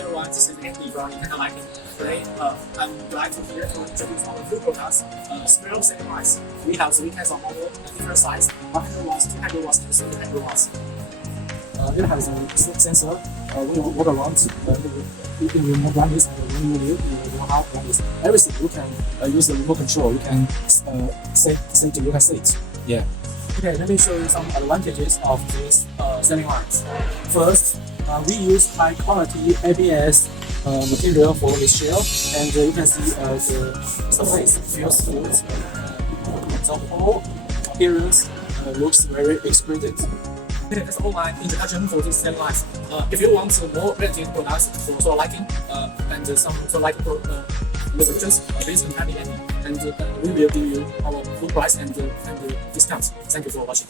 everyone, this is Andy from Nintendo Lighting. Today, I'm glad to here to introduce our new products, spiral selling lights. We have 3 kinds of model, different size, 100 watts, 200 watts, and 300 watts. It has a sensor. When you walk around, you can remove brightness, and when you leave, you will have brightness. Everything you can use the remote control. You can set. Yeah. Okay, let me show you some advantages of these selling lights. First, we use high quality ABS material for this shell, and you can see the surface feels smooth. The whole appearance looks very exquisite. Okay, that's all my introduction for this selling lights. If you want more related products for solar lighting and some solar lighting resolutions, please contact me, and we will give you our full price and discounts. Thank you for watching.